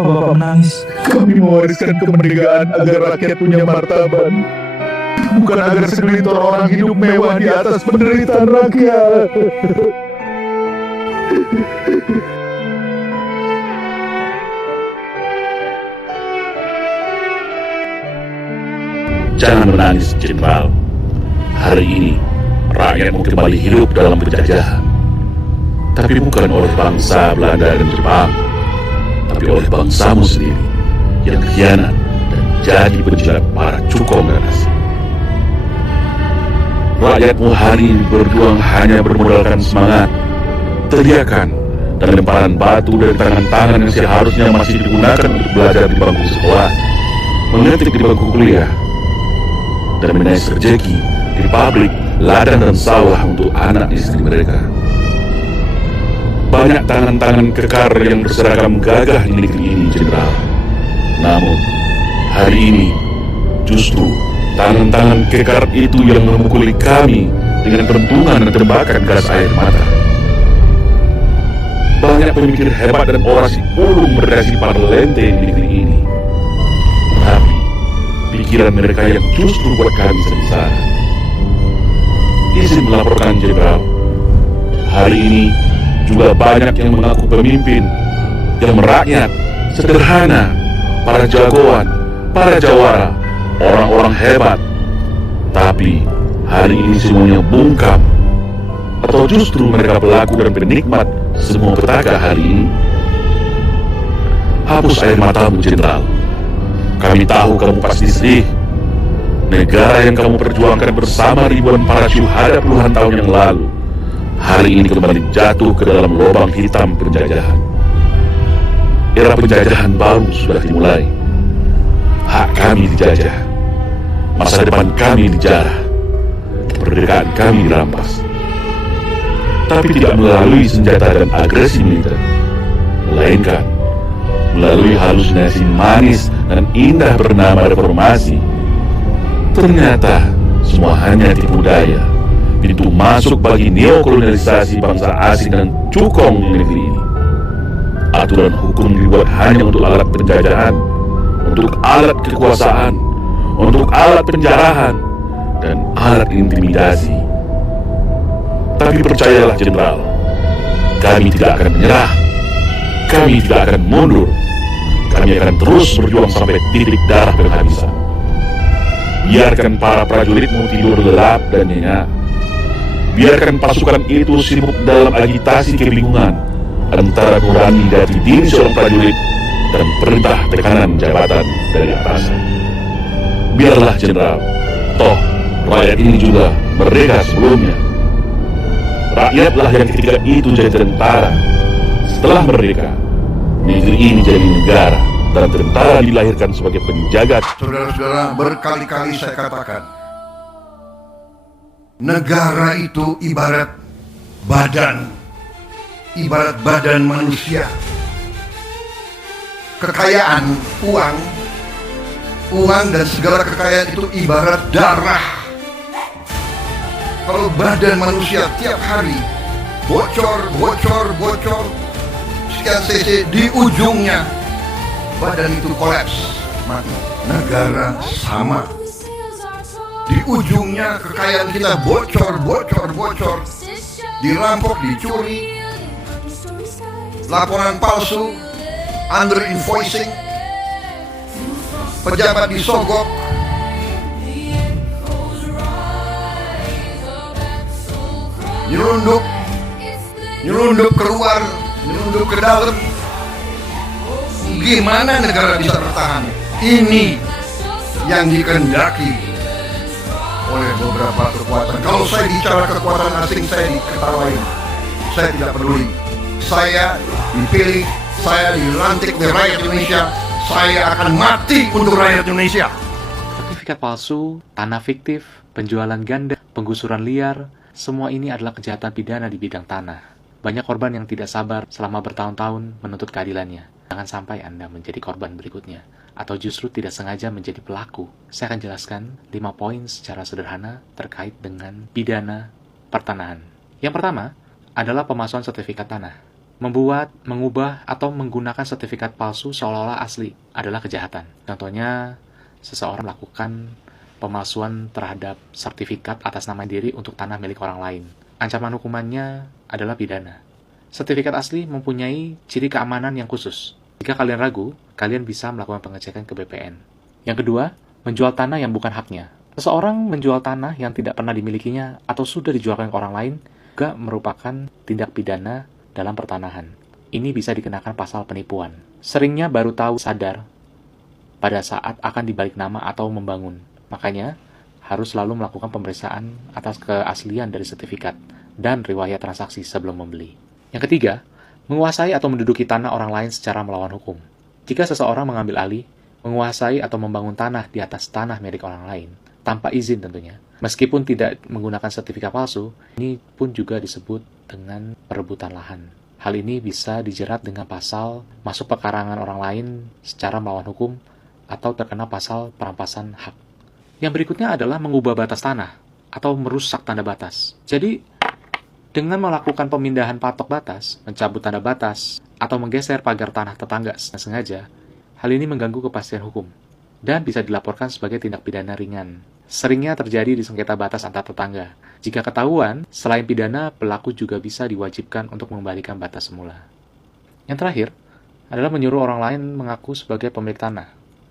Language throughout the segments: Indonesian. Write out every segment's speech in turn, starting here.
Kenapa Bapak menangis? Kami mewariskan kemerdekaan agar rakyat punya martabat, bukan agar segelintir orang hidup mewah di atas penderitaan rakyat. Jangan menangis, Jenderal. Hari ini, rakyat mau kembali hidup dalam penjajahan. Tapi bukan oleh bangsa Belanda dan Jepang, tapi oleh bangsamu sendiri, yang khianat dan jadi penjilat para cukong dan asing. Rakyatmu hari ini berjuang hanya bermodalkan semangat, teriakan, dan lemparan batu dari tangan-tangan yang seharusnya masih digunakan untuk belajar di bangku sekolah, mengetik di bangku kuliah, dan mengais rezeki di pabrik, ladang dan sawah untuk anak istri mereka. Banyak tangan-tangan kekar yang berseragam gagah di negeri ini, Jenderal. Namun, hari ini justru tangan-tangan kekar itu yang memukuli kami dengan pentungan dan tembakan gas air mata. Banyak pemikir hebat dan orasi ulung berdasi parlente di negeri ini. Tapi pikiran mereka yang justru buat kami sengsara. Izin melaporkan, Jenderal. Hari ini juga banyak yang mengaku pemimpin, yang merakyat, sederhana, para jagoan, para jawara, orang-orang hebat. Tapi hari ini semuanya bungkam. Atau justru mereka pelaku dan penikmat semua petaka hari ini. Hapus air matamu, Jenderal. Kami tahu kamu pasti sedih. Negara yang kamu perjuangkan bersama ribuan para syuhada puluhan tahun yang lalu, hari ini kembali jatuh ke dalam lubang hitam penjajahan. Era penjajahan baru sudah dimulai. Hak kami dijajah. Masa depan kami dijarah. Kemerdekaan kami dirampas. Tapi tidak melalui senjata dan agresi militer, melainkan melalui halusinasi manis dan indah bernama reformasi. Ternyata semua hanya tipu daya, pintu masuk bagi neokolonialisasi bangsa asing dan cukong di negeri ini. Aturan hukum dibuat hanya untuk alat penjajahan, untuk alat kekuasaan, untuk alat penjarahan, dan alat intimidasi. Tapi percayalah, Jenderal, kami tidak akan menyerah. Kami tidak akan mundur. Kami akan terus berjuang sampai titik darah penghabisan. Biarkan para prajuritmu tidur lelap dan nyenyak. Biarkan pasukan itu sibuk dalam agitasi kebingungan antara nurani dari diri seorang prajurit dan perintah tekanan jabatan dari atasan. Biarlah, Jenderal, toh rakyat ini juga merdeka sebelumnya. Rakyatlah yang ketika itu jadi tentara. Setelah merdeka, negeri ini jadi negara, dan tentara dilahirkan sebagai penjaga. Saudara-saudara, berkali-kali saya katakan, negara itu ibarat badan manusia. Kekayaan, uang dan segala kekayaan itu ibarat darah. Kalau badan manusia tiap hari bocor sekian cc, di ujungnya badan itu kolaps, mati. Negara sama, di ujungnya kekayaan kita bocor, dirampok, dicuri, laporan palsu, under invoicing, pejabat disogok, nyelundup keluar, nyelundup ke dalam. Gimana negara bisa bertahan? Ini yang dikehendaki oleh beberapa kekuatan. Kalau saya bicara kekuatan asing, saya diketawain. Saya tidak peduli. Saya dipilih, saya dilantik oleh rakyat Indonesia. Saya akan mati untuk rakyat Indonesia. Sertifikat palsu, tanah fiktif, penjualan ganda, penggusuran liar, semua ini adalah kejahatan pidana di bidang tanah. Banyak korban yang tidak sabar selama bertahun-tahun menuntut keadilannya. Jangan sampai Anda menjadi korban berikutnya, atau justru tidak sengaja menjadi pelaku. Saya akan jelaskan 5 poin secara sederhana terkait dengan pidana pertanahan. Yang pertama adalah pemalsuan sertifikat tanah. Membuat, mengubah, atau menggunakan sertifikat palsu seolah-olah asli adalah kejahatan. Contohnya, seseorang melakukan pemalsuan terhadap sertifikat atas nama diri untuk tanah milik orang lain. Ancaman hukumannya adalah pidana. Sertifikat asli mempunyai ciri keamanan yang khusus. Jika kalian ragu, kalian bisa melakukan pengecekan ke BPN. Yang kedua, menjual tanah yang bukan haknya. Seseorang menjual tanah yang tidak pernah dimilikinya atau sudah dijualkan ke orang lain juga merupakan tindak pidana dalam pertanahan. Ini bisa dikenakan pasal penipuan. Seringnya baru tahu sadar pada saat akan dibalik nama atau membangun. Makanya, harus selalu melakukan pemeriksaan atas keaslian dari sertifikat dan riwayat transaksi sebelum membeli. Yang ketiga, menguasai atau menduduki tanah orang lain secara melawan hukum. Jika seseorang mengambil alih, menguasai atau membangun tanah di atas tanah milik orang lain, tanpa izin tentunya, meskipun tidak menggunakan sertifikat palsu, ini pun juga disebut dengan perebutan lahan. Hal ini bisa dijerat dengan pasal masuk pekarangan orang lain secara melawan hukum atau terkena pasal perampasan hak. Yang berikutnya adalah mengubah batas tanah atau merusak tanda batas. Jadi, dengan melakukan pemindahan patok batas, mencabut tanda batas, atau menggeser pagar tanah tetangga sengaja, hal ini mengganggu kepastian hukum dan bisa dilaporkan sebagai tindak pidana ringan. Seringnya terjadi di sengketa batas antar tetangga. Jika ketahuan, selain pidana, pelaku juga bisa diwajibkan untuk mengembalikan batas semula. Yang terakhir adalah menyuruh orang lain mengaku sebagai pemilik tanah.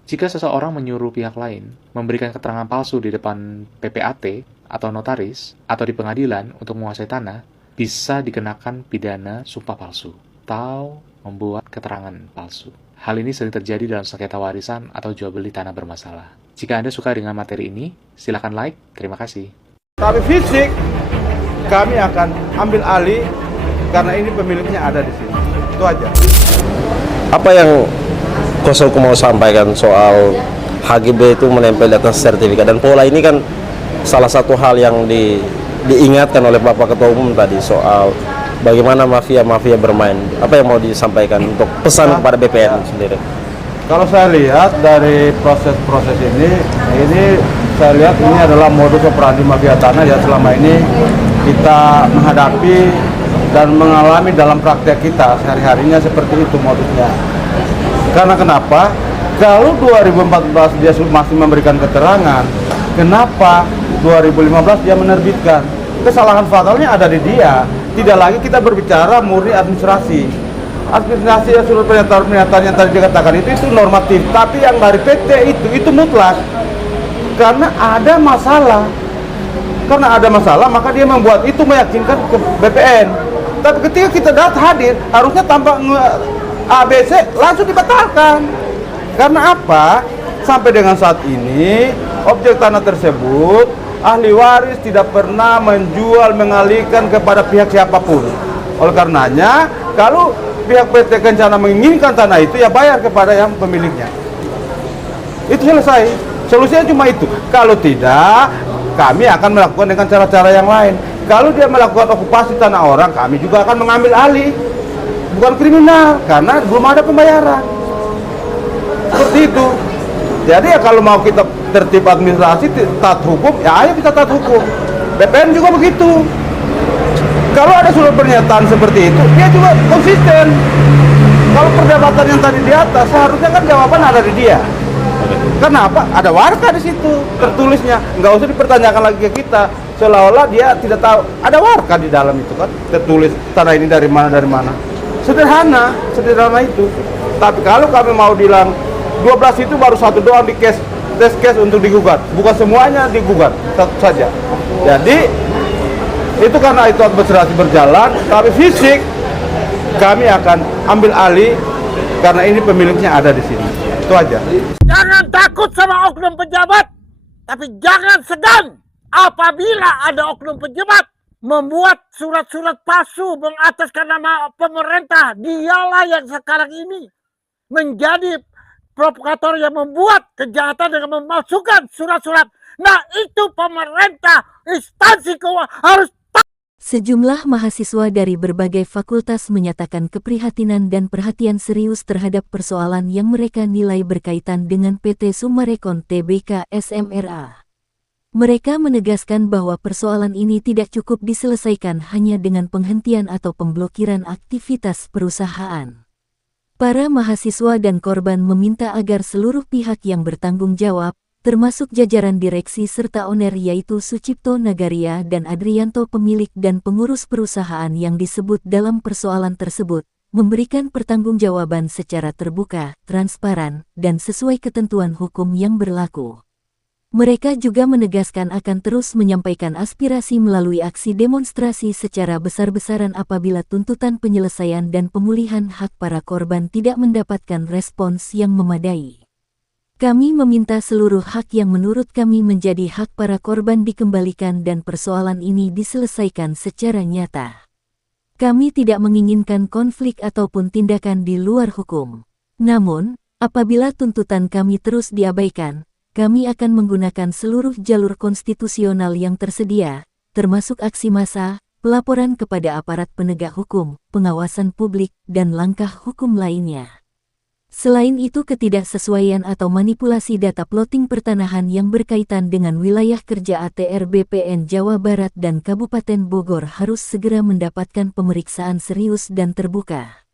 Jika seseorang menyuruh pihak lain memberikan keterangan palsu di depan PPAT atau notaris atau di pengadilan untuk menguasai tanah, bisa dikenakan pidana sumpah palsu atau membuat keterangan palsu. Hal ini sering terjadi dalam sengketa warisan atau jual beli tanah bermasalah. Jika Anda suka dengan materi ini, silakan like. Terima kasih. Tapi fisik, kami akan ambil alih karena ini pemiliknya ada di sini. Itu aja. Apa yang Kuasa mau sampaikan soal HGB itu menempel di atas sertifikat, dan pola ini kan salah satu hal yang diingatkan oleh Bapak Ketua Umum tadi soal bagaimana mafia-mafia bermain. Apa yang mau disampaikan untuk pesan kepada BPN sendiri? Kalau saya lihat dari proses-proses ini saya lihat ini adalah modus operandi mafia tanah yang selama ini kita menghadapi dan mengalami dalam praktek kita sehari-harinya, seperti itu modusnya. Karena kenapa? Kalau 2014 dia masih memberikan keterangan, kenapa 2015 dia menerbitkan? Kesalahan fatalnya ada di dia. Tidak lagi kita berbicara murni administrasi. Administrasi yang surat pernyataan yang tadi dikatakan itu normatif, tapi yang dari PT itu mutlak. Karena ada masalah. Karena ada masalah, maka dia membuat itu meyakinkan ke BPN. Tapi ketika kita hadir, harusnya tanpa ABC langsung dibatalkan. Karena apa? Sampai dengan saat ini objek tanah tersebut ahli waris tidak pernah menjual, mengalihkan kepada pihak siapapun. Oleh karenanya, kalau pihak PT Kencana menginginkan tanah itu, ya bayar kepada yang pemiliknya. Itu selesai. Solusinya cuma itu. Kalau tidak, kami akan melakukan dengan cara-cara yang lain. Kalau dia melakukan okupasi tanah orang, kami juga akan mengambil alih. Bukan kriminal, karena belum ada pembayaran. Seperti itu. Jadi ya kalau mau kita tertib administrasi, taat hukum, ya ayo kita taat hukum. BPN juga begitu. Kalau ada surat pernyataan seperti itu, dia juga konsisten. Kalau perdebatan yang tadi di atas, seharusnya kan jawaban ada di dia. Kenapa? Ada warka di situ, tertulisnya. Nggak usah dipertanyakan lagi ke kita, seolah-olah dia tidak tahu. Ada warka di dalam itu kan, tertulis tanah ini dari mana. Sederhana itu. Tapi kalau kami mau bilang 12 itu baru satu doang di test case untuk digugat, bukan semuanya digugat, satu saja. Jadi itu karena itu administrasi berjalan, tapi fisik kami akan ambil alih karena ini pemiliknya ada di sini. Itu aja. Jangan takut sama oknum pejabat, tapi jangan segan apabila ada oknum pejabat membuat surat-surat palsu mengataskan nama pemerintah. Dialah yang sekarang ini menjadi provokator yang membuat kejahatan dengan memalsukan surat-surat. Nah, itu pemerintah, instansi keuangan harus. Sejumlah mahasiswa dari berbagai fakultas menyatakan keprihatinan dan perhatian serius terhadap persoalan yang mereka nilai berkaitan dengan PT Summarecon Tbk SMRA. Mereka menegaskan bahwa persoalan ini tidak cukup diselesaikan hanya dengan penghentian atau pemblokiran aktivitas perusahaan. Para mahasiswa dan korban meminta agar seluruh pihak yang bertanggung jawab, termasuk jajaran direksi serta owner yaitu Sucipto Nagaria dan Adrianto pemilik dan pengurus perusahaan yang disebut dalam persoalan tersebut, memberikan pertanggungjawaban secara terbuka, transparan, dan sesuai ketentuan hukum yang berlaku. Mereka juga menegaskan akan terus menyampaikan aspirasi melalui aksi demonstrasi secara besar-besaran apabila tuntutan penyelesaian dan pemulihan hak para korban tidak mendapatkan respons yang memadai. Kami meminta seluruh hak yang menurut kami menjadi hak para korban dikembalikan dan persoalan ini diselesaikan secara nyata. Kami tidak menginginkan konflik ataupun tindakan di luar hukum. Namun, apabila tuntutan kami terus diabaikan, kami akan menggunakan seluruh jalur konstitusional yang tersedia, termasuk aksi massa, pelaporan kepada aparat penegak hukum, pengawasan publik, dan langkah hukum lainnya. Selain itu, ketidaksesuaian atau manipulasi data plotting pertanahan yang berkaitan dengan wilayah kerja ATR BPN Jawa Barat dan Kabupaten Bogor harus segera mendapatkan pemeriksaan serius dan terbuka.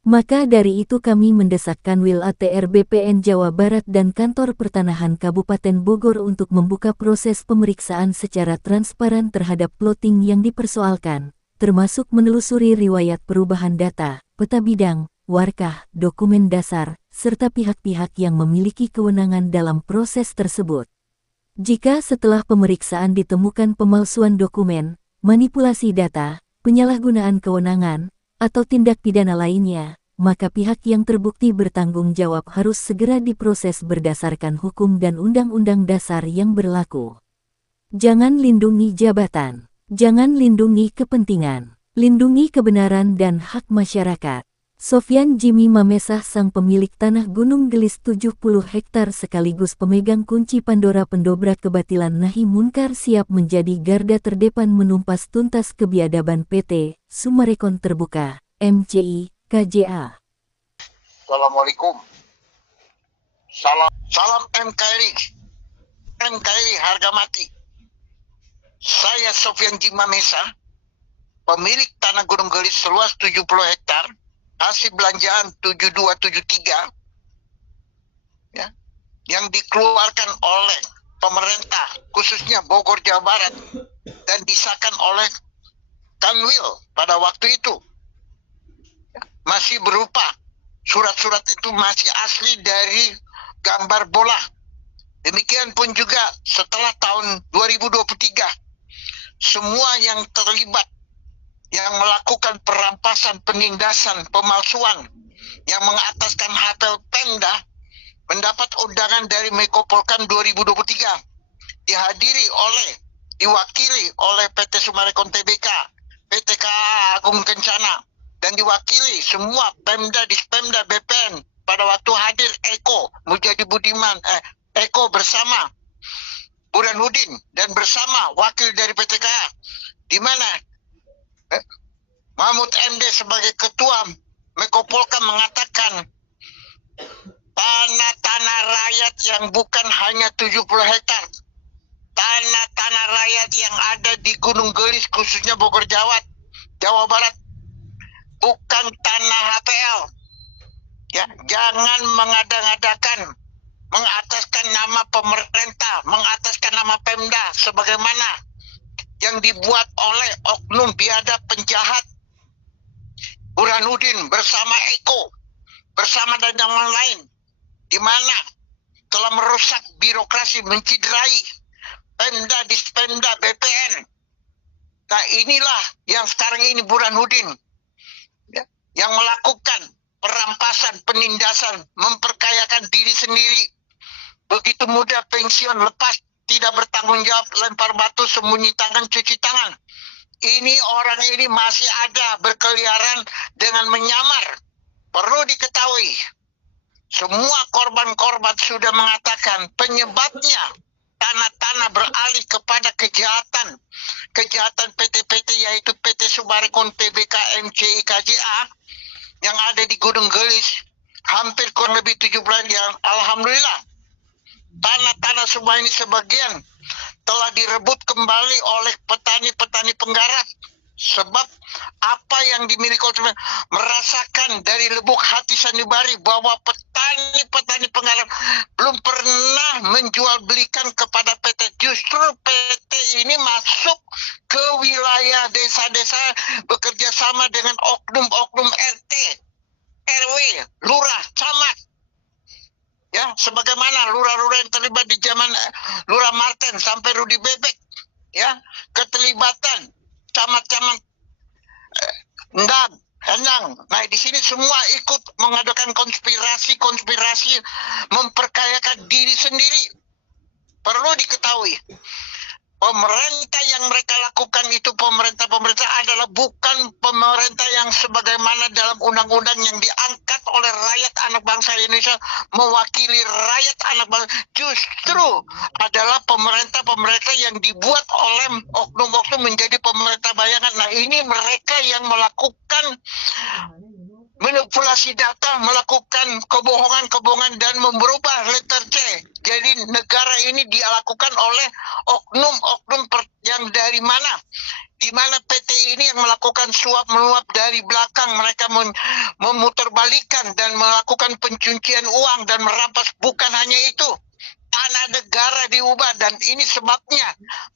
Maka dari itu kami mendesak Kanwil ATR BPN Jawa Barat dan Kantor Pertanahan Kabupaten Bogor untuk membuka proses pemeriksaan secara transparan terhadap plotting yang dipersoalkan, termasuk menelusuri riwayat perubahan data, peta bidang, warkah, dokumen dasar, serta pihak-pihak yang memiliki kewenangan dalam proses tersebut. Jika setelah pemeriksaan ditemukan pemalsuan dokumen, manipulasi data, penyalahgunaan kewenangan, atau tindak pidana lainnya, maka pihak yang terbukti bertanggung jawab harus segera diproses berdasarkan hukum dan undang-undang dasar yang berlaku. Jangan lindungi jabatan, jangan lindungi kepentingan, lindungi kebenaran dan hak masyarakat. Sofyan Jimmy Mamesah, sang pemilik tanah Gunung Gelis 70 hektar sekaligus pemegang kunci Pandora pendobrak kebatilan nahi munkar siap menjadi garda terdepan menumpas tuntas kebiadaban PT Summarecon Terbuka, MCI, KJA. Assalamualaikum. Salam NKRI. NKRI harga mati. Saya Sofyan Jimmy Mamesah, pemilik tanah Gunung Gelis seluas 70 hektar, hasil belanjaan 7273 ya, yang dikeluarkan oleh pemerintah khususnya Bogor Jawa Barat dan disahkan oleh Kanwil pada waktu itu ya, masih berupa surat-surat itu masih asli dari gambar bola. Demikian pun juga setelah tahun 2023 semua yang terlibat yang melakukan perampasan, penindasan, pemalsuan, yang mengataskan HPL Pemda, mendapat undangan dari Menko Polhukam 2023, diwakili oleh PT Summarecon Tbk, PT KA Agung Kencana, dan diwakili semua Pemda, Dispemda, BPN, pada waktu hadir Eko, Mujadi Budiman, Eko bersama Burhanuddin, dan bersama wakil dari PT KA, di mana Mahmud MD sebagai ketua Menko Polhukam mengatakan tanah-tanah rakyat yang bukan hanya 70 hektar, tanah-tanah rakyat yang ada di Gunung Gelis khususnya Bogor Jawa Barat bukan tanah HPL. Ya, jangan mengada-ngadakan, mengataskan nama pemerintah, mengataskan nama Pemda sebagaimana yang dibuat oleh oknum biadab penjahat Burhanuddin bersama Eko, bersama dan yang lain, di mana telah merusak birokrasi, menciderai Pemda, Dispemda, BPN. Nah, inilah yang sekarang ini Burhanuddin ya, yang melakukan perampasan, penindasan, memperkayakan diri sendiri. Begitu mudah pensiun, lepas, tidak bertanggung jawab, lempar batu, sembunyi tangan, cuci tangan. Ini orang ini masih ada berkeliaran dengan menyamar. Perlu diketahui, semua korban-korban sudah mengatakan penyebabnya tanah-tanah beralih kepada kejahatan PT-PT yaitu PT Summarecon Tbk, MCI, KJA yang ada di Gunung Gelis hampir kurang lebih 7 bulan yang alhamdulillah tanah-tanah semua ini sebagian telah direbut kembali oleh petani-petani penggarap. Sebab apa yang dimiliki oleh merasakan dari lubuk hati sanubari bahwa petani-petani penggarap belum pernah menjual belikan kepada PT. Justru PT ini masuk ke wilayah desa-desa bekerja sama dengan oknum-oknum RT, RW, lurah, camat. Ya, sebagaimana lurah-lurah yang terlibat di zaman Lurah Martin sampai Rudi Bebek, ya, keterlibatan camat-camat Ndam, Henang. Nah, di sini semua ikut mengadakan konspirasi memperkayakan diri sendiri. Perlu diketahui, pemerintah yang mereka lakukan itu pemerintah adalah bukan pemerintah yang sebagaimana dalam undang-undang yang diangkat oleh rakyat anak bangsa Indonesia mewakili rakyat anak bangsa. Justru adalah pemerintah yang dibuat oleh oknum-oknum menjadi pemerintah bayangan. Nah, ini mereka yang melakukan manipulasi data, melakukan kebohongan dan merubah letter C. Jadi negara ini dilakukan oleh oknum-oknum yang dari mana? Di mana PT ini yang melakukan suap meluap dari belakang, mereka memutarbalikkan dan melakukan pencucian uang dan merampas. Bukan hanya itu, tanah negara diubah, dan ini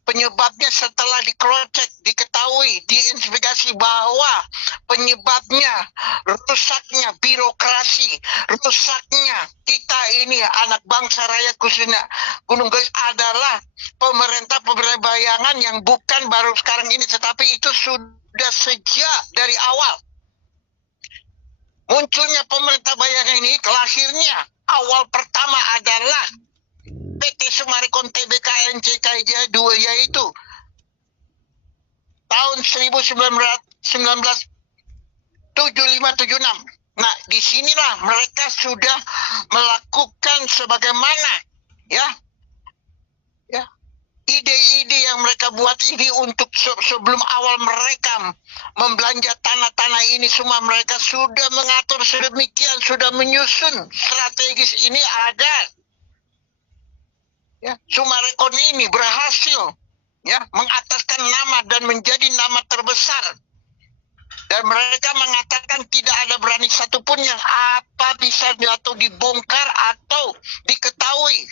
penyebabnya setelah dikrocek, diketahui, diinvestigasi bahwa penyebabnya rusaknya birokrasi, rusaknya kita ini anak bangsa rakyat khususnya Gunung Gelis adalah pemerintah bayangan yang bukan baru sekarang ini, tetapi itu sudah sejak dari awal. Munculnya pemerintah bayangan ini, lahirnya awal pertama adalah PT Sumarekon Tbk NCKJ 2, yaitu tahun 1975-76. Nah, disinilah mereka sudah melakukan sebagaimana ide-ide yang mereka buat ini untuk sebelum awal mereka membelanja tanah-tanah ini semua mereka sudah mengatur sedemikian, sudah menyusun strategis. Ini ada. Ya, Sumarekon ini berhasil mengataskan nama dan menjadi nama terbesar. Dan mereka mengatakan tidak ada berani satupun yang bisa atau dibongkar atau diketahui.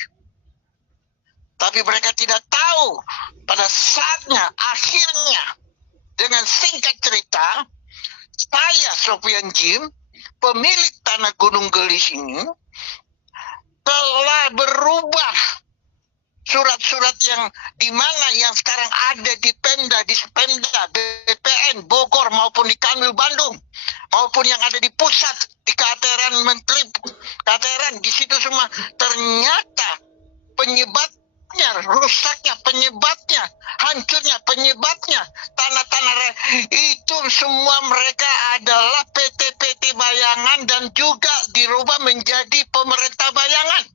Tapi mereka tidak tahu pada saatnya, akhirnya, dengan singkat cerita, saya Sofian Jim, pemilik tanah Gunung Gelis ini, telah berubah surat-surat yang dimana yang sekarang ada di Pemda, BPN Bogor maupun di Kanwil Bandung maupun yang ada di pusat di Kateran Menteri Kateran, di situ semua ternyata penyebabnya rusaknya, penyebabnya hancurnya, penyebabnya tanah-tanah itu semua mereka adalah PT-PT bayangan dan juga dirubah menjadi pemerintah bayangan.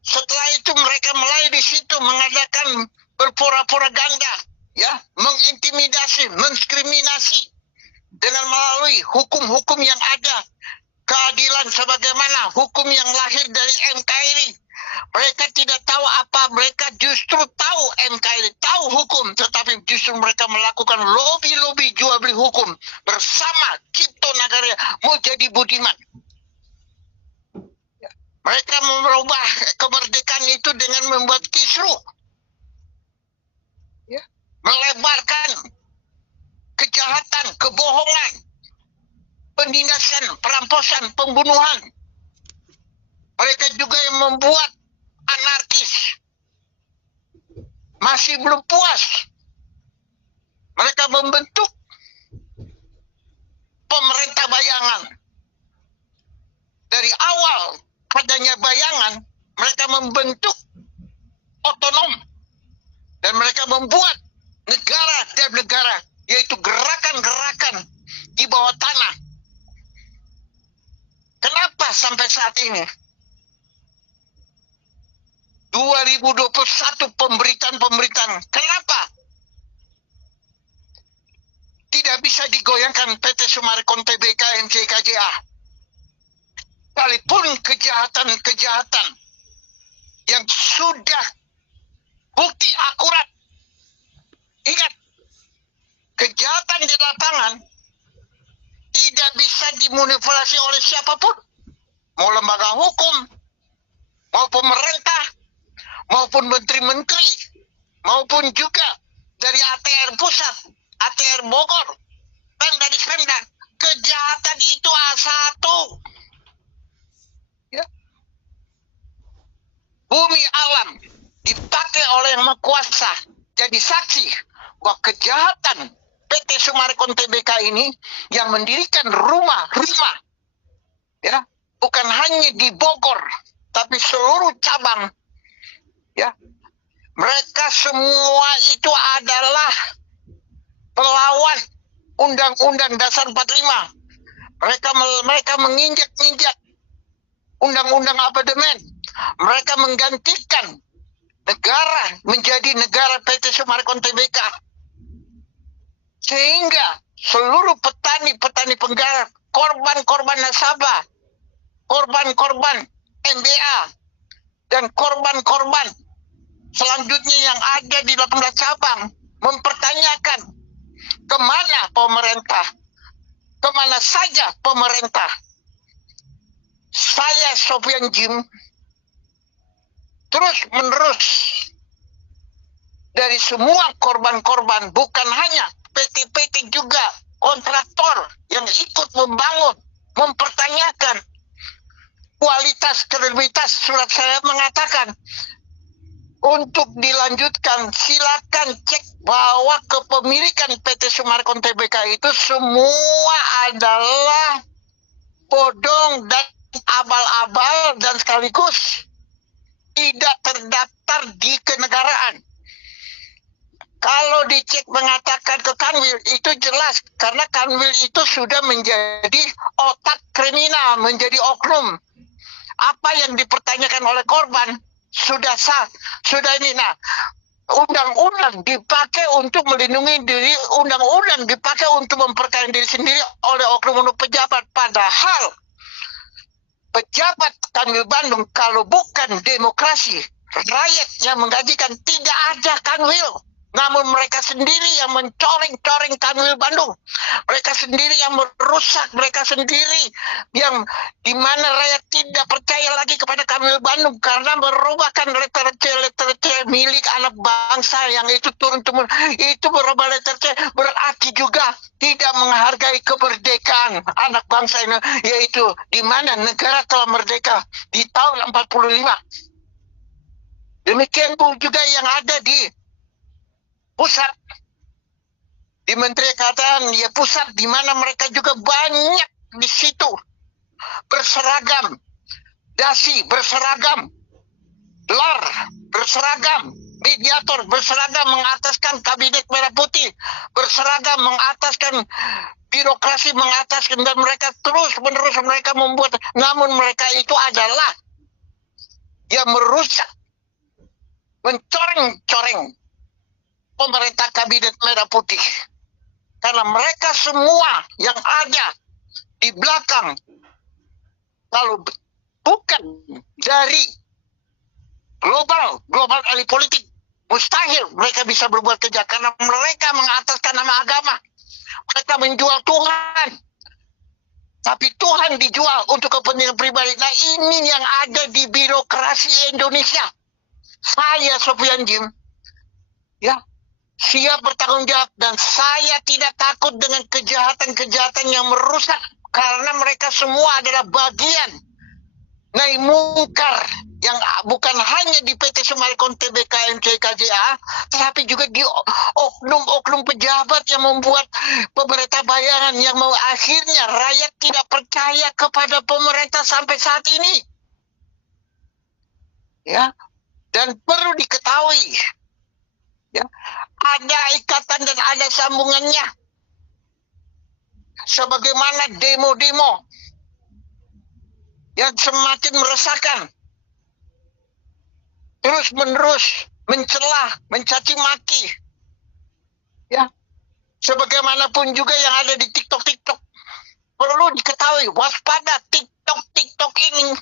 Setelah itu mereka mulai di situ mengadakan berpura-propaganda, mengintimidasi, mendiskriminasi dengan melalui hukum-hukum yang ada, keadilan sebagaimana hukum yang lahir dari NKRI. Mereka tidak tahu apa, mereka justru tahu NKRI, tahu hukum, tetapi justru mereka melakukan lobby-lobby jual beli hukum bersama Cipto Nagara mau jadi budiman. Mereka merubah kemerdekaan itu dengan membuat kisruh, melebarkan kejahatan, kebohongan, penindasan, peramposan, pembunuhan. Mereka juga yang membuat anarkis. Masih belum puas, mereka membentuk pemerintah bayangan. Dari awal adanya bayangan, mereka membentuk otonom dan mereka membuat negara dan negara, yaitu gerakan-gerakan di bawah tanah. Kenapa sampai saat ini 2021 pemberitaan, kenapa tidak bisa digoyangkan PT Sumarekon Tbk NCKJA? Sekalipun kejahatan yang sudah bukti akurat. Ingat, kejahatan di lapangan tidak bisa dimanipulasi oleh siapapun. Mau lembaga hukum, mau pemerintah, maupun menteri-menteri, maupun juga dari ATR pusat, ATR Bogor, dan dari Pemda. Kejahatan itu satu. Ya. Bumi alam dipakai oleh yang Maha Kuasa jadi saksi bahwa kejahatan PT Summarecon Tbk ini yang mendirikan rumah-rumah, ya, bukan hanya di Bogor, tapi seluruh cabang, ya, mereka semua itu adalah pelawan Undang-Undang Dasar 45. Mereka menginjak-injak Undang-Undang Amandemen. Mereka menggantikan negara menjadi negara PT Summarecon Tbk. Sehingga seluruh petani penggarap, korban-korban nasabah, korban-korban MBA, dan korban-korban selanjutnya yang ada di 18 cabang mempertanyakan kemana pemerintah, kemana saja pemerintah. Saya Sofyan Jim terus-menerus dari semua korban-korban, bukan hanya PT-PT juga, kontraktor yang ikut membangun, mempertanyakan kualitas, kredibilitas. Surat saya mengatakan, untuk dilanjutkan silakan cek bahwa kepemilikan PT Summarecon Tbk itu semua adalah bodong dan abal-abal dan sekaligus tidak terdaftar di kenegaraan. Kalau dicek mengatakan ke Kanwil, itu jelas karena Kanwil itu sudah menjadi otak kriminal, menjadi oknum. Apa yang dipertanyakan oleh korban sudah sah, sudah ini. Nah, undang-undang dipakai untuk melindungi diri, undang-undang dipakai untuk memperkaya diri sendiri oleh oknum-oknum pejabat. Padahal pejabat Kanwil Bandung kalau bukan demokrasi, rakyat yang menggajikan, tidak ada Kanwil. Namun mereka sendiri yang mencoreng-coreng Kanwil Bandung. Mereka sendiri yang merusak, mereka sendiri yang dimana rakyat tidak percaya lagi kepada Kanwil Bandung karena merubahkan letter C milik anak bangsa yang itu turun-temurun. Itu merubah letter C berarti juga tidak menghargai kemerdekaan anak bangsa ini, yaitu di mana negara telah merdeka di tahun 45. Demikian pun juga yang ada di pusat, di Menteri Kesehatan, ya pusat, di mana mereka juga banyak di situ berseragam, dasi berseragam, LAR berseragam, mediator berseragam mengataskan kabinet merah putih, berseragam mengataskan birokrasi, mengataskan, dan mereka terus-menerus mereka membuat, namun mereka itu adalah yang merusak, mencoreng-coreng pemerintah kabinet merah putih. Karena mereka semua yang ada di belakang, kalau bukan dari global elit politik, mustahil mereka bisa berbuat kejahatan karena mereka mengataskan nama agama. Mereka menjual Tuhan. Tapi Tuhan dijual untuk kepentingan pribadi. Nah, ini yang ada di birokrasi Indonesia. Saya Sofyan Jim, ya, siap bertanggung jawab, dan saya tidak takut dengan kejahatan-kejahatan yang merusak karena mereka semua adalah bagian naik mungkar yang bukan hanya di PT Summarecon Tbk MCKJA, tetapi juga di oknum-oknum pejabat yang membuat pemerintah bayangan yang akhirnya rakyat tidak percaya kepada pemerintah sampai saat ini. Ya, dan perlu diketahui, ya, ada ikatan dan ada sambungannya. Sebagaimana demo-demo yang semakin meresahkan, terus-menerus mencela, mencaci maki, ya, sebagaimanapun juga yang ada di TikTok. Perlu diketahui, waspada TikTok ini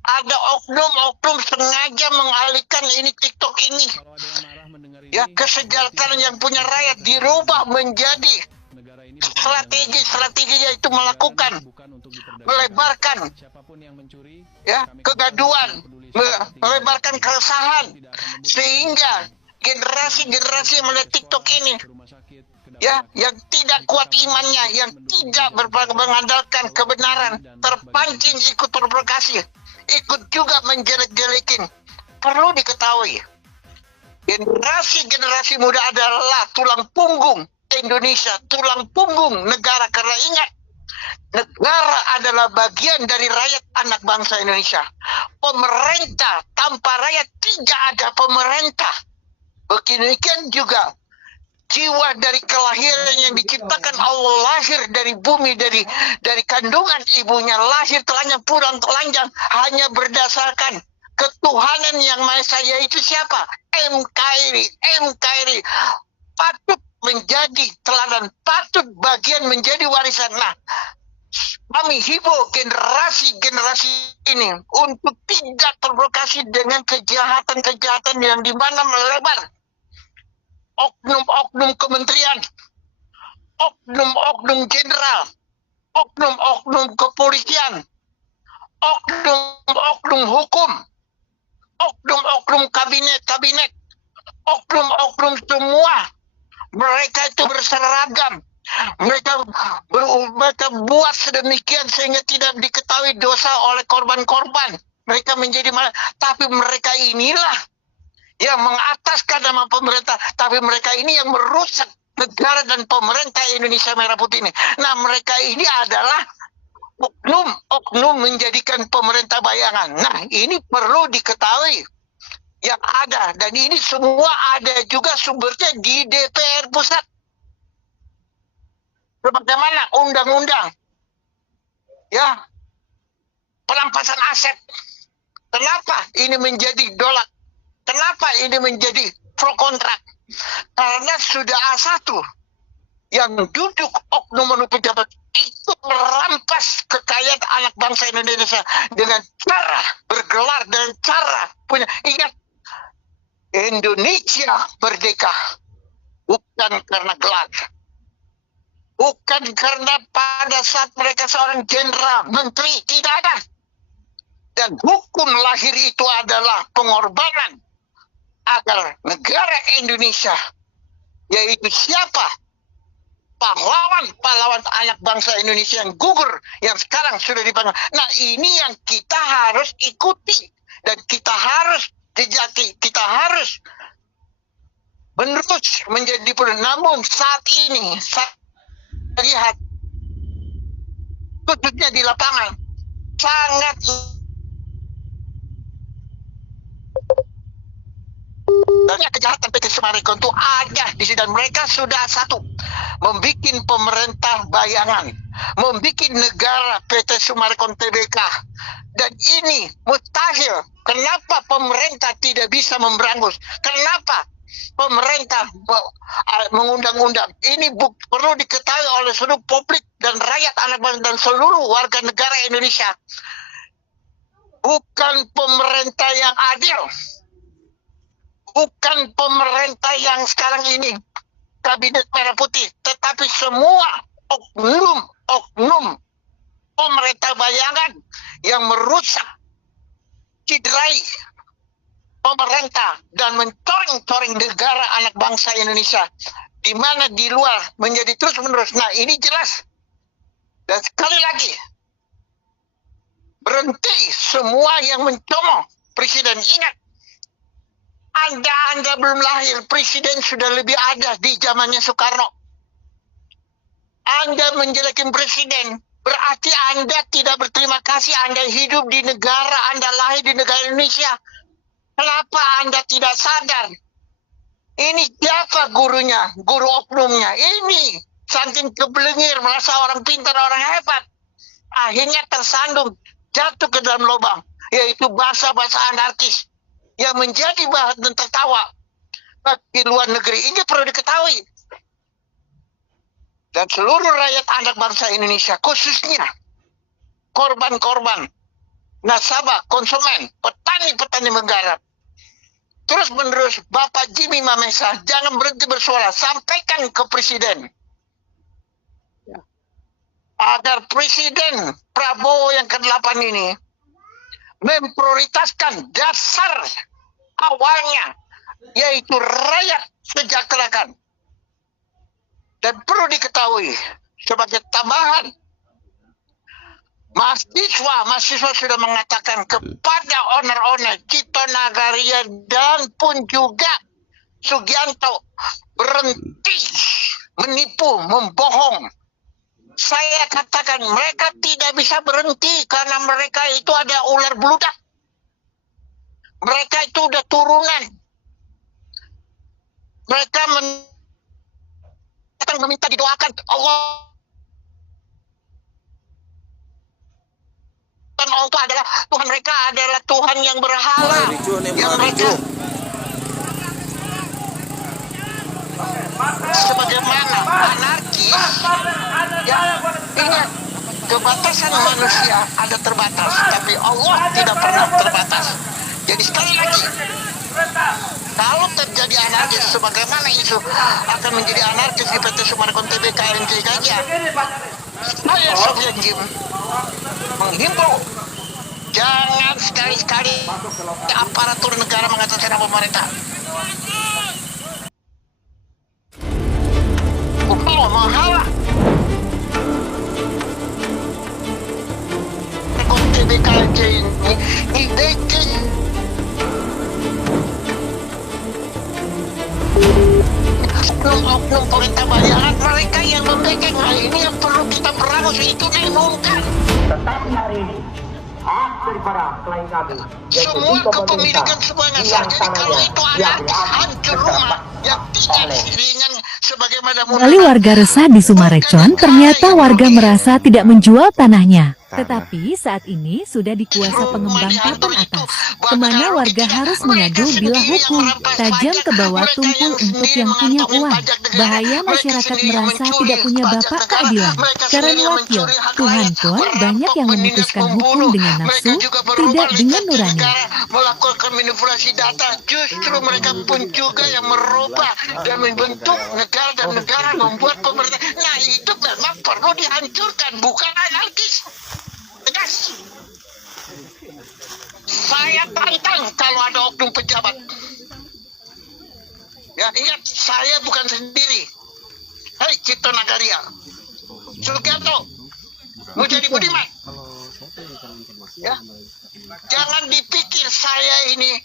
ada oknum-oknum sengaja mengalihkan ini TikTok ini. Ya, kesejahteraan yang punya rakyat dirubah menjadi strategi yaitu melebarkan ya kegaduhan, melebarkan keresahan, sehingga generasi-generasi yang melihat TikTok ini ya yang tidak kuat imannya, yang tidak mengandalkan kebenaran, terpancing ikut provokasi, ikut juga menjelek-jelekin. Perlu diketahui, generasi muda adalah tulang punggung Indonesia, tulang punggung negara, karena ingat, negara adalah bagian dari rakyat, anak bangsa Indonesia. Pemerintah tanpa rakyat tidak ada pemerintah. Beginikan juga jiwa dari kelahiran yang diciptakan Allah, lahir dari bumi, dari kandungan ibunya, lahir telanjang pulang telanjang hanya berdasarkan ketuhanan yang Maha Esa, yaitu siapa? NKRI patut menjadi teladan, patut bagian menjadi warisan. Nah, kami himbau generasi ini untuk tidak terprovokasi dengan kejahatan-kejahatan yang dimana melebar. Oknum-oknum kementerian, oknum-oknum jenderal, oknum-oknum kepolisian, oknum-oknum hukum, oknum-oknum kabinet, oknum-oknum semua. Mereka itu berseragam. Mereka buat sedemikian sehingga tidak diketahui dosa oleh korban-korban. Mereka menjadi malah, tapi mereka inilah yang mengataskan nama pemerintah, tapi mereka ini yang merusak negara dan pemerintah Indonesia Merah Putih ini. Nah, mereka ini adalah oknum menjadikan pemerintah bayangan. Nah, ini perlu diketahui yang ada, dan ini semua ada juga sumbernya di DPR pusat. Bagaimana undang-undang ya perampasan aset? Kenapa ini menjadi dolak? Kenapa ini menjadi pro kontrak? Karena sudah A1 yang duduk oknum pejabat ikut merampas kekayaan anak bangsa Indonesia dengan cara bergelar dan cara punya. Ingat, Indonesia merdeka bukan karena gelar, bukan karena pada saat mereka seorang jenderal, menteri, tidak ada. Dan hukum lahir itu adalah pengorbanan agar negara Indonesia, yaitu siapa? Pahlawan anak bangsa Indonesia yang gugur, yang sekarang sudah dipanggil. Nah, ini yang kita harus ikuti dan kita harus jejaki, kita harus menerus menjadi penuh. Namun saat ini saya lihat khususnya di lapangan sangat banyak kejahatan PT Summarecon itu ada di sini, dan mereka sudah satu membuat pemerintah bayangan, membuat negara PT Summarecon Tbk, dan ini mustahil. Kenapa pemerintah tidak bisa memberangus? Kenapa pemerintah mengundang-undang? Ini perlu diketahui oleh seluruh publik dan rakyat anak bangsa dan seluruh warga negara Indonesia. Bukan pemerintah yang adil, bukan pemerintah yang sekarang ini kabinet merah putih, tetapi semua oknum pemerintah bayangan yang merusak, cederai pemerintah dan mencoreng-coreng negara anak bangsa Indonesia, di mana di luar menjadi terus-menerus. Nah, ini jelas. Dan sekali lagi, berhenti semua yang mencomong presiden. Ingat, Anda belum lahir, presiden sudah lebih ada di zamannya Soekarno. Anda menjelekin presiden, berarti Anda tidak berterima kasih. Anda hidup di negara, Anda lahir di negara Indonesia. Kenapa Anda tidak sadar? Ini siapa gurunya, guru oknumnya? Ini saking kebelengir, merasa orang pintar, orang hebat. Akhirnya tersandung, jatuh ke dalam lubang, yaitu bahasa-bahasa anarkis yang menjadi bahan dan tertawa di luar negeri. Ini perlu diketahui. Dan seluruh rakyat anak bangsa Indonesia, khususnya korban-korban nasabah, konsumen, petani-petani menggarap. Terus menerus Bapak Jimmy Mamesa jangan berhenti bersuara, sampaikan ke Presiden agar Presiden Prabowo yang ke-8 ini memprioritaskan dasar awalnya, yaitu rakyat sejahterakan. Dan perlu diketahui sebagai tambahan, mahasiswa sudah mengatakan kepada owner-owner Cito Nagaria dan pun juga Sugianto berhenti menipu, membohong. Saya katakan mereka tidak bisa berhenti karena mereka itu ada ular beludak. Mereka itu udah turunan. Mereka meminta didoakan Allah. Dan Allah itu adalah Tuhan mereka, adalah Tuhan yang berhala. Yang mereka sebagaimana anarkis, ya, ingat kebatasan manusia ada terbatas, tapi Allah tidak pernah terbatas. Jadi sekali lagi, kalau terjadi anarkis sebagaimana isu akan menjadi anarkis di PT Sumarkon Tbk KNJ Gajah, saya Sofian Jim menghimbau jangan sekali-sekali aparatur negara mengataskan pemerintah. Mahala TBK KNJ ini dibikin oknum pemerintah bayangan, mereka yang membekeng. Hal ini yang perlu kita berangus, itu diumumkan. Tetapi hari ini hak daripada klien kami, semua kepemilikan semuanya sah. Jadi kalau itu anarkis, hancur rumah yang tidak ringan sebagaimana Melalui warga resah di Sumarekon, ternyata warga merasa tidak menjual tanahnya. Tetapi saat ini sudah dikuasa pengembang papan atas, kemana warga harus mengadu bila hukum tajam ke bawah tumpul untuk yang punya uang. Bahaya masyarakat merasa tidak punya bapak keadilan. Karena wakil, Tuhan pun banyak yang memutuskan hukum dengan nafsu, tidak dengan nurani. Melakukan manipulasi data, justru mereka pun juga yang merubah dan membentuk negara dan negara membuat pemerintah. Nah itu memang perlu dihancurkan, bukan anarkis. Tegas. Saya tantang kalau ada oknum pejabat. Ya ingat, saya bukan sendiri. Hei Cito Nagaria, Sugianto, mau jadi budiman. Ya, jangan dipikir saya ini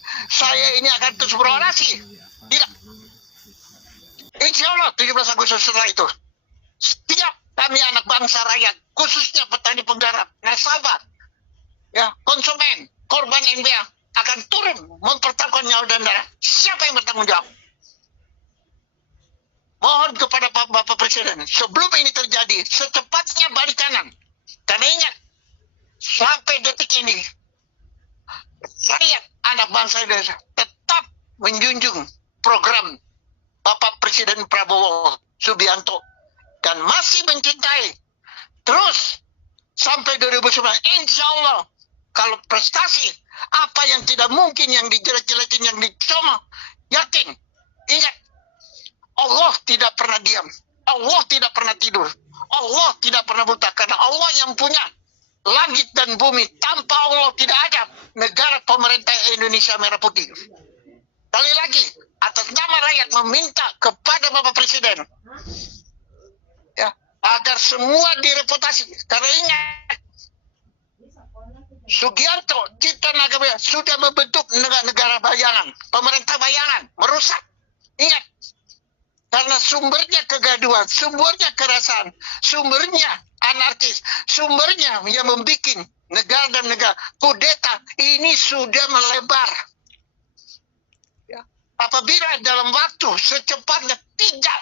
akan terus berorasi. Tidak. Insya Allah 17 Agustus setelah itu, setiap kami anak bangsa rakyat, khususnya petani penggarap, nasabah, ya, konsumen, korban NBA akan turun mempertaruhkan nyawa dan darah. Siapa yang bertanggung jawab? Mohon kepada Bapak Presiden, sebelum ini terjadi, secepatnya balik kanan. Karena ingat, sampai detik ini, rakyat anak bangsa Indonesia tetap menjunjung program Bapak Presiden Prabowo Subianto dan masih mencintai terus sampai 2019. Insya Allah kalau prestasi apa yang tidak mungkin, yang dijelek-jelekin, yang dicoma, yakin, ingat, Allah tidak pernah diam, Allah tidak pernah tidur, Allah tidak pernah buta, karena Allah yang punya langit dan bumi. Tanpa Allah tidak ada negara pemerintah Indonesia merah putih. Kali lagi, atas nama rakyat meminta kepada Bapak Presiden, ya, agar semua direputasi. Karena ingat, Sugianto, Cito Nagaria sudah membentuk negara bayangan, pemerintah bayangan, merusak. Ingat, karena sumbernya kegaduhan, sumbernya kerasan, sumbernya anarkis, sumbernya yang membuat negara dan negara kudeta ini sudah melebar. Apabila dalam waktu secepatnya tidak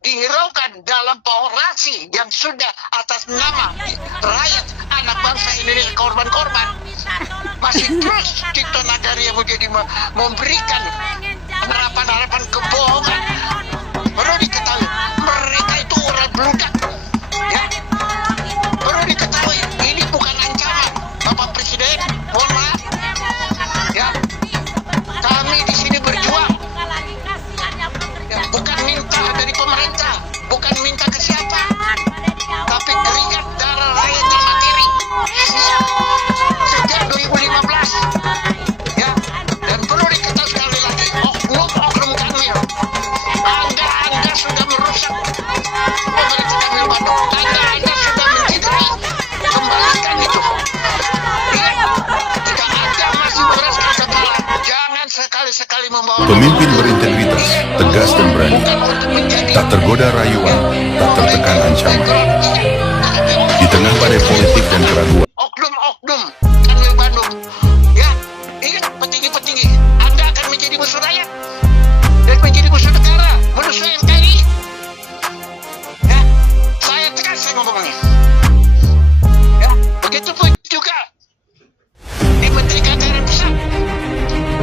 dihiraukan dalam orasi yang sudah atas nama rakyat anak bangsa Indonesia, korban-korban, masih terus Cito Nagaria menjadi memberikan harapan-harapan kebohongan. Perlu diketahui, mereka itu urat beludak. Ya. Perlu diketahui, ini bukan ancaman Bapak Presiden. Pemimpin berintegritas, tegas dan berani, tak tergoda rayuan, tak tertekan ancaman. Di tengah badai politik dan keraguan, oknum-oknum Kanwil Bandung, ya, ingat petinggi-petinggi, Anda akan menjadi musuh rakyat dan menjadi musuh negara, musuh NKRI. Ya, saya tegas saya ngomongnya. Ya, begitu pun juga di Menteri KKN Pusat.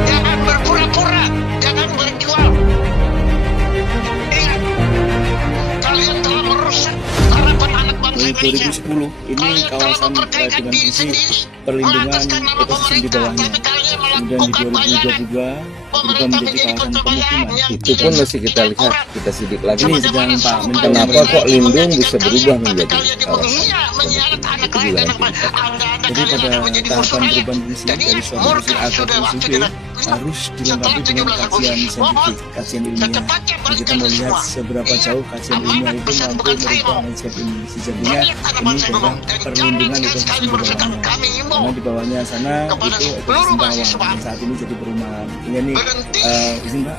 Jangan berpura-pura, jangan berjual. Ingat, kalian telah merusak harapan anak bangsa Indonesia. 2010 ini kawasan dengan visi perlindungan ekosistem di bawahnya. Kemudian di 2022 berubah menjadi kawasan pemukiman. Itu pun masih kita lihat, kita sidik lagi. Ini sedang Pak Menteri. Kenapa kok Lindung bisa berubah menjadi kawasan? Itu juga Jadi pada tahapan perubahan fungsi dari suatu fungsi A ke fungsi B harus dilengkapi dengan kajian saintifik, kajian ilmiah. Dan kita melihat seberapa jauh kajian ilmiah itu mampu merubah mindset ini. Sejatinya ini adalah perlindungan ekosistem di bawahnya. Karena di bawahnya sana itu ekosistem bawah yang saat ini jadi perumahan. Ini nih, izin Pak,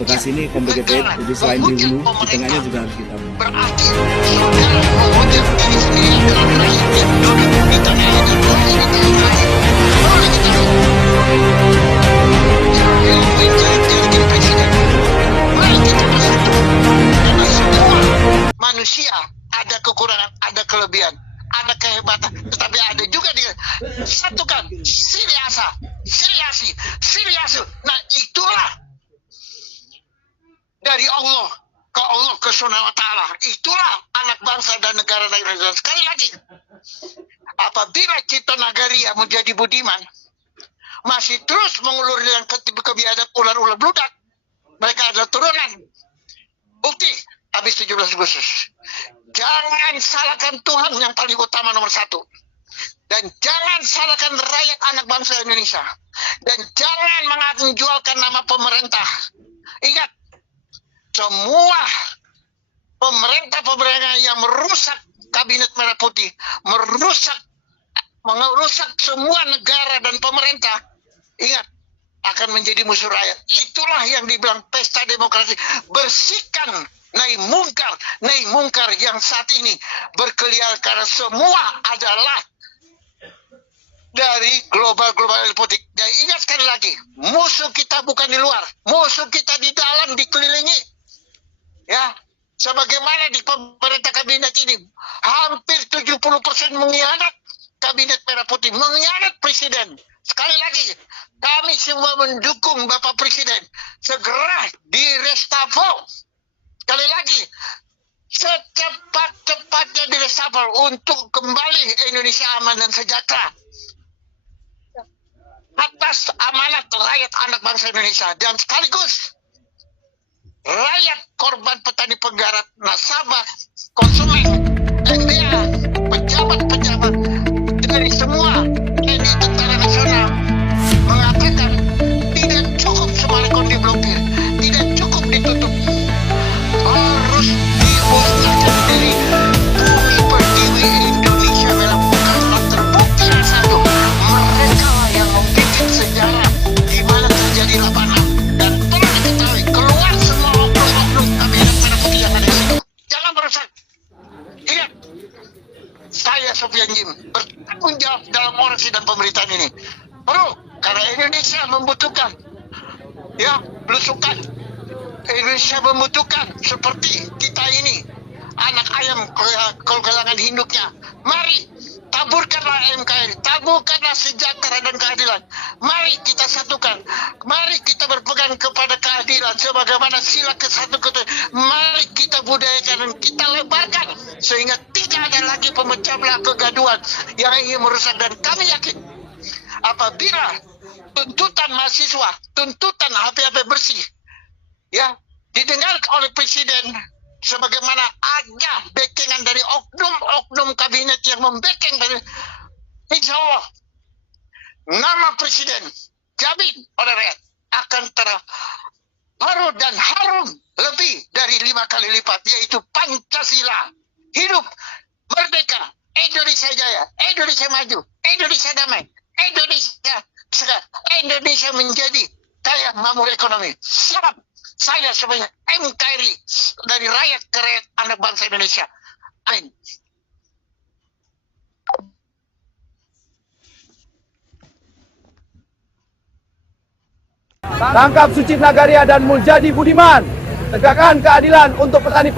Bekasi ini complicated. Jadi selain di hulu, di tengahnya juga harus kita berarti saudara mewujud diri sendiri adalah rakyat yang duduk di tengahnya dan rakyat yang lain. Boleh kita yang menjadi presiden. Mari kita bersatu. Karena semua manusia ada kekurangan, ada kelebihan, ada kehebatan, tetapi ada juga dia satukan siriasu. Nah itulah dari Allah ke Subhanahu wa Ta'ala. Itulah anak bangsa dan negara Indonesia. Sekali lagi, apabila Cipta Nagaria menjadi budiman, masih terus mengulur dengan kebiasaan ular-ular bludak, mereka adalah turunan. Bukti habis 17 Agustus. Jangan salahkan Tuhan yang paling utama nomor satu. Dan jangan salahkan rakyat anak bangsa Indonesia. Dan jangan menjualkan nama pemerintah. Ingat, semua pemerintah yang merusak kabinet merah putih, merusak semua negara dan pemerintah, ingat, akan menjadi musuh rakyat. Itulah yang dibilang pesta demokrasi. Bersihkan naik mungkar yang saat ini berkeliaran, karena semua adalah dari global politik. Dan ingat sekali lagi, musuh kita bukan di luar, musuh kita di dalam, dikelilingi. Ya, sebagaimana di pemerintah kabinet ini, hampir 70% mengkhianat kabinet merah putih, mengkhianat presiden. Sekali lagi, kami semua mendukung Bapak Presiden segera direstafel. Sekali lagi, secepat-cepatnya direstafel untuk kembali Indonesia aman dan sejahtera atas amanat rakyat anak bangsa Indonesia, dan sekaligus rakyat korban petani penggarap, nasabah, konsumen, NDA, pejabat-pejabat dari semua TNI Tentara Nasional mengatakan tidak cukup Summarecon diblokir, tidak cukup ditutup, harus dimusnahkan dari bumi pertiwi Indonesia. Karena terbukti yang satu, mereka yang membuat sejarah di mana terjadi 86 dan perlu diketahui, keluar semua oknum-oknum kabinet merah putih yang ada di situ. Jangan merusak. Ingat, saya Sofyan Jim bertanggung jawab dalam orasi dan pemerintahan ini. Perlu, karena Indonesia membutuhkan, ya, belusukan. Indonesia membutuhkan seperti kita ini, anak ayam kehilangan induknya. Mari taburkanlah NKRI, taburkanlah sejahtera dan keadilan. Mari kita satukan, mari kita berpegang kepada keadilan sebagaimana sila ke-1 ke-7. Mari kita budayakan dan kita lebarkan sehingga tidak ada lagi pemecah belah kegaduhan yang ingin merusak. Dan kami yakin apabila tuntutan mahasiswa, tuntutan HP-HP bersih, ya, didengar oleh presiden, sebagaimana ada backingan dari oknum-oknum kabinet yang membacking dari, insya Allah nama presiden jamin oleh rakyat akan terharu dan harum lebih dari 5 kali lipat, yaitu Pancasila hidup, merdeka, Indonesia jaya, Indonesia maju, Indonesia damai, Indonesia menjadi kaya Indonesia makmur ekonomi. Siap. Saya sebagai NKRI dari rakyat ke rakyat, anak bangsa Indonesia. Amin. Tangkap Suci Nagaria dan Muljadi Budiman. Tegakkan keadilan untuk petani